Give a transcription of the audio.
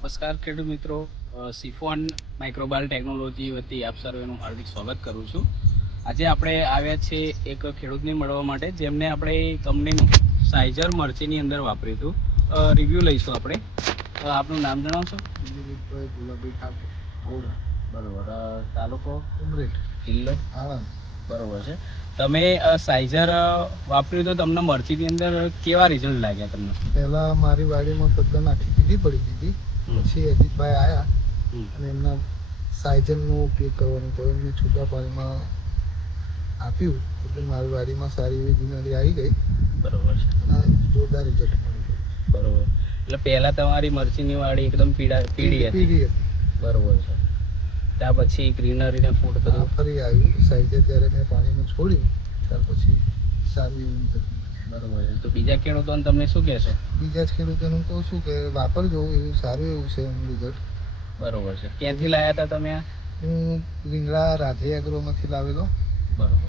નમસ્કાર ખેડૂત મિત્રો, સિફોન માઇક્રોબાલ ટેકનોલોજી વતી આપ સર્વેનું હાર્દિક સ્વાગત કરું છું. આજે આપણે આવ્યા છીએ એક ખેડૂતને મળવા માટે જેમને આપણે કંપનીનું સાઇઝર મરચીની અંદર વાપર્યું હતું. રિવ્યૂ લઈશું આપણે. આપનું નામ જણાવશો? દિલીપભાઈ ભુલાભાઈ ઠાકોર. બરોબર. તાલુકો? ઉમરેઠ. જિલ્લો? આણંદ. બરોબર છે. તમે સાઇઝર વાપર્યું તો તમને મરચીની અંદર કેવા રિઝલ્ટ લાગ્યા તમને? પહેલાં મારી વાડીમાં તદ્દન આખી પીળી પડી ગઈ હતી. પછી અજીતભાઈ આવ્યા અને એમના સાઇઝરનો ઉપયોગ કરવાનું કહ્યું. એમને છૂટા પાણીમાં આપ્યું એટલે મારી વાડીમાં સારી એવી ગ્રીનરી આવી ગઈ. બરોબર છે. અને જોરદાર રિઝલ્ટ મળી ગયું. બરોબર. એટલે પહેલાં તમારી મરચીની વાડી એકદમ પીળી હતી. બરોબર છે. ત્યાર પછી ગ્રીનરીને ફૂડ કર્યું. ફરી આવી સાઇઝર જ્યારે મેં પાણીમાં છોડ્યું ત્યાર પછી સારી એવી રિઝલ્ટ મળી. બરોબર છે. તો બીજા ખેડૂતોને તમે શું કહેશો? બીજા જ ખેડૂતોને કહું છું કે વાપરજો, એવું સારું એવું છે એનું રિઝલ્ટ. બરોબર છે. ક્યાંથી લાવ્યા હતા તમે? હું રીંગણા રાધે એગ્રોમાંથી લાવેલો. બરોબર.